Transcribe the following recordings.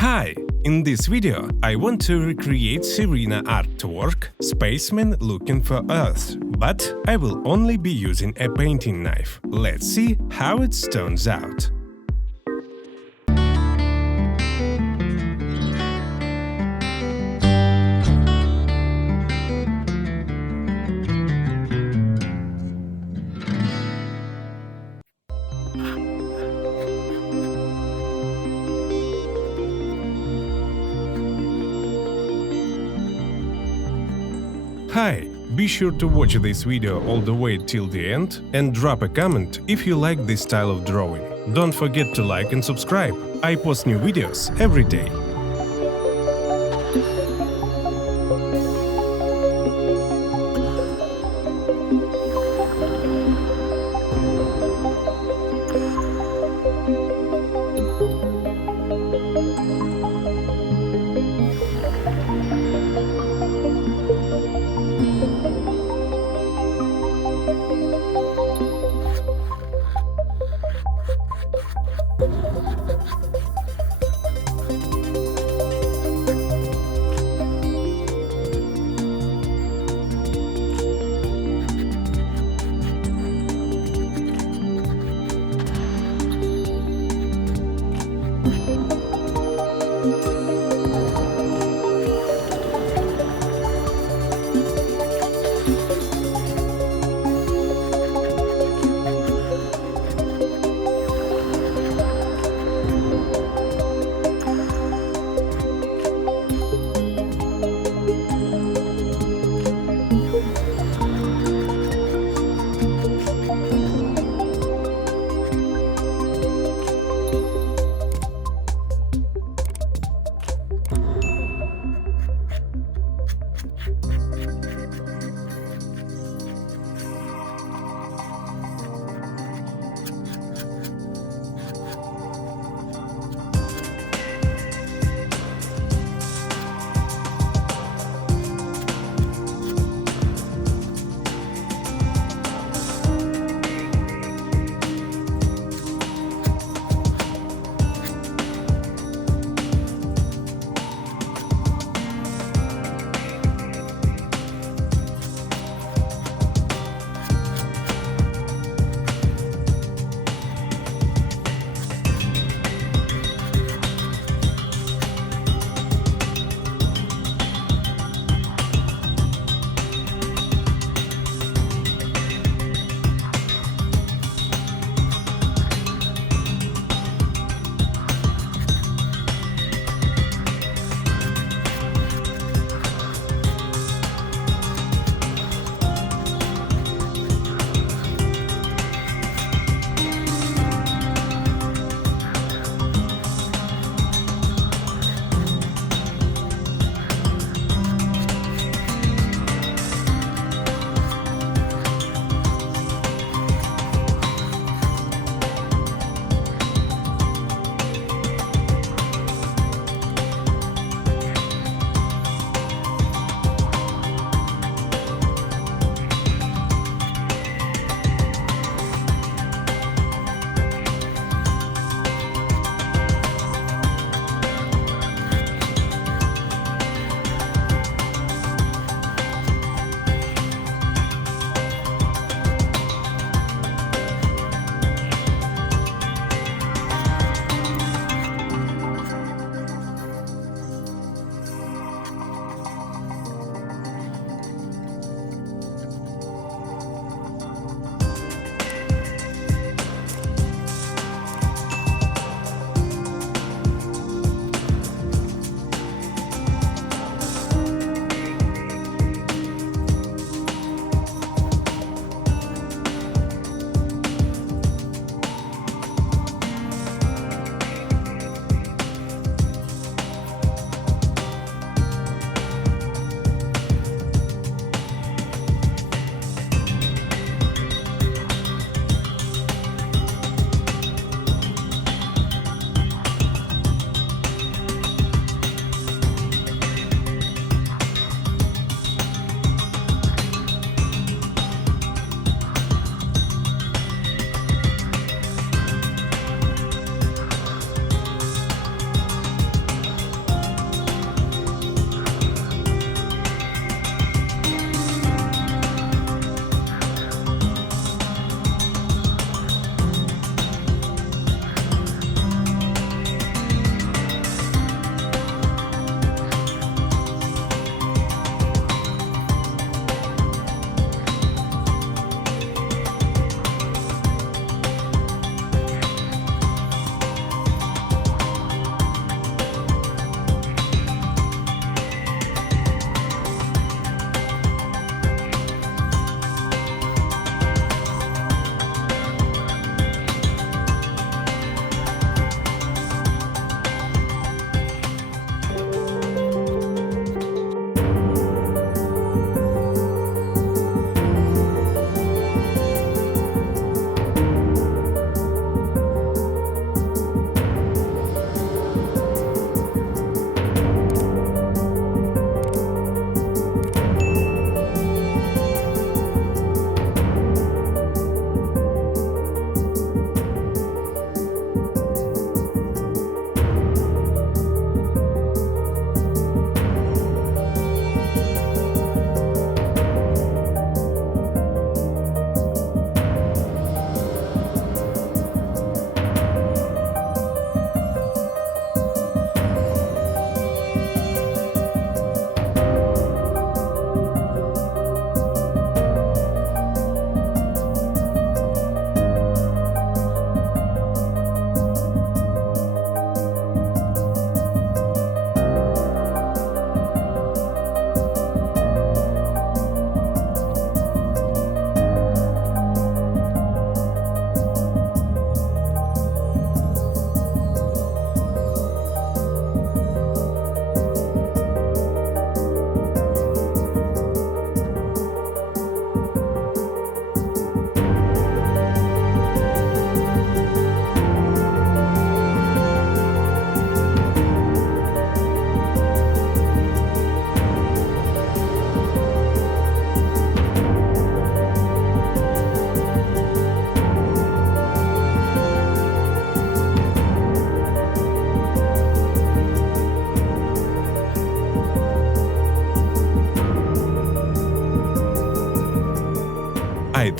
Hi! In this video, I want to recreate Serena artwork Spaceman Looking for Earth, but I will only be using a painting knife. Let's see how it turns out. Hi! Be sure to watch this video all the way till the end and drop a comment if you like this style of drawing. Don't forget to like and subscribe. I post new videos every day.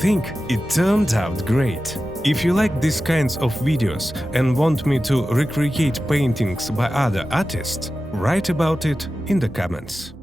think it turned out great. If you like these kinds of videos and want me to recreate paintings by other artists, write about it in the comments.